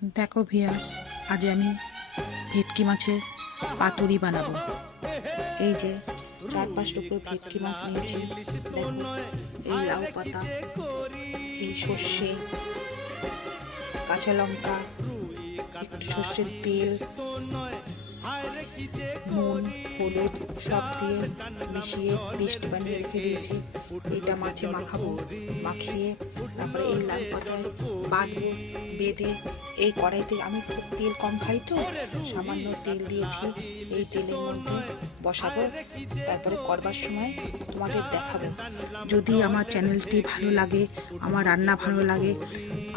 देखो ভিউয়ার্স, আজ আমি ভেটকি মাছের পাতুরি বানাবো। এই যে 4-5 টুকরো ভেটকি মাছ নিয়েছি। দেখো, এই লাউ পাতা, এই সর্ষে, কাঁচা লঙ্কা, একটু সর্ষের তেল, নুন, হলুদ সব দিয়ে মিশিয়ে পেস্ট বানিয়ে রেখে দিয়েছি। এটা মাছে মাখাবো, মাখিয়ে তারপরে এই লাউ পাতায় বাঁধবো। বেঁধে এই কড়াইতে, আমি খুব তেল কম খাই তো সামান্য তেল দিয়েছি, এই তেলের মধ্যে বসাবো। তারপরে করবার সময় তোমাদের দেখাবো। যদি আমার চ্যানেলটি ভালো লাগে, আমার রান্না ভালো লাগে,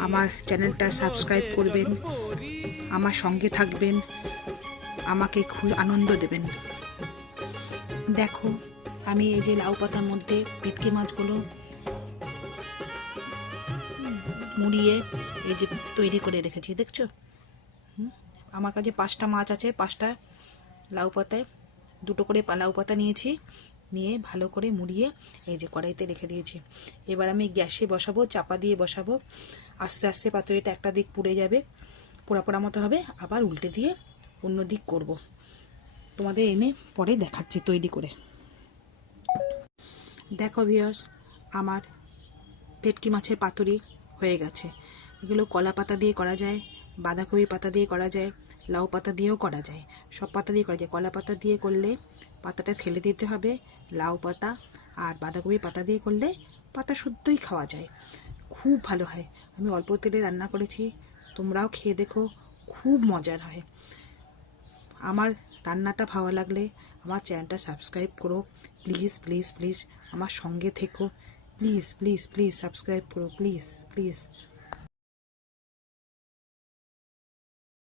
আমার চ্যানেলটা সাবস্ক্রাইব করবেন, আমার সঙ্গে থাকবেন, আমাকে খুব আনন্দ দেবেন। দেখো, আমি এই যে লাউ পাতার মধ্যে ভেটকি মাছগুলো মুড়িয়ে এই যে তৈরি করে রেখেছি, দেখছো? আমার কাছে 5টা মাছ আছে, 5টা লাউ পাতায় 2টো করে লাউ পাতা নিয়েছি, নিয়ে ভালো করে মুড়িয়ে এই যে কড়াইতে রেখে দিয়েছি। এবার আমি গ্যাসে বসাবো, চাপা দিয়ে বসাবো। আস্তে আস্তে পাতুরিটা একটা দিক পুড়ে যাবে, পোড়া পোড়া মতো হবে, আবার উল্টে দিয়ে অন্য দিক করব। তোমাদের এনে পরে দেখাচ্ছি তৈরি করে। দেখো ভিউয়ার্স, আমার ভেটকি মাছের পাতুরি হয়ে গেছে। এগুলো কলা পাতা দিয়ে করা যায়, বাঁধাকপি পাতা দিয়ে করা যায়, লাউ পাতা দিয়েও করা যায়, সব পাতা দিয়ে করা যায়। কলা পাতা দিয়ে করলে পাতাটা ফেলে দিতে হবে, লাউ পাতা আর বাঁধাকপি পাতা দিয়ে করলে পাতা শুদ্ধই খাওয়া যায়, খুব ভালো হয়। আমি অল্প তেলে রান্না করেছি, তোমরাও খেয়ে দেখো, খুব মজার হয়। আমার রান্নাটা ভালো লাগলে আমার চ্যানেলটা সাবস্ক্রাইব করো, প্লিজ প্লিজ প্লিজ, আমার সঙ্গে থেকো, প্লিজ প্লিজ প্লিজ সাবস্ক্রাইব করো, প্লিজ প্লিজ।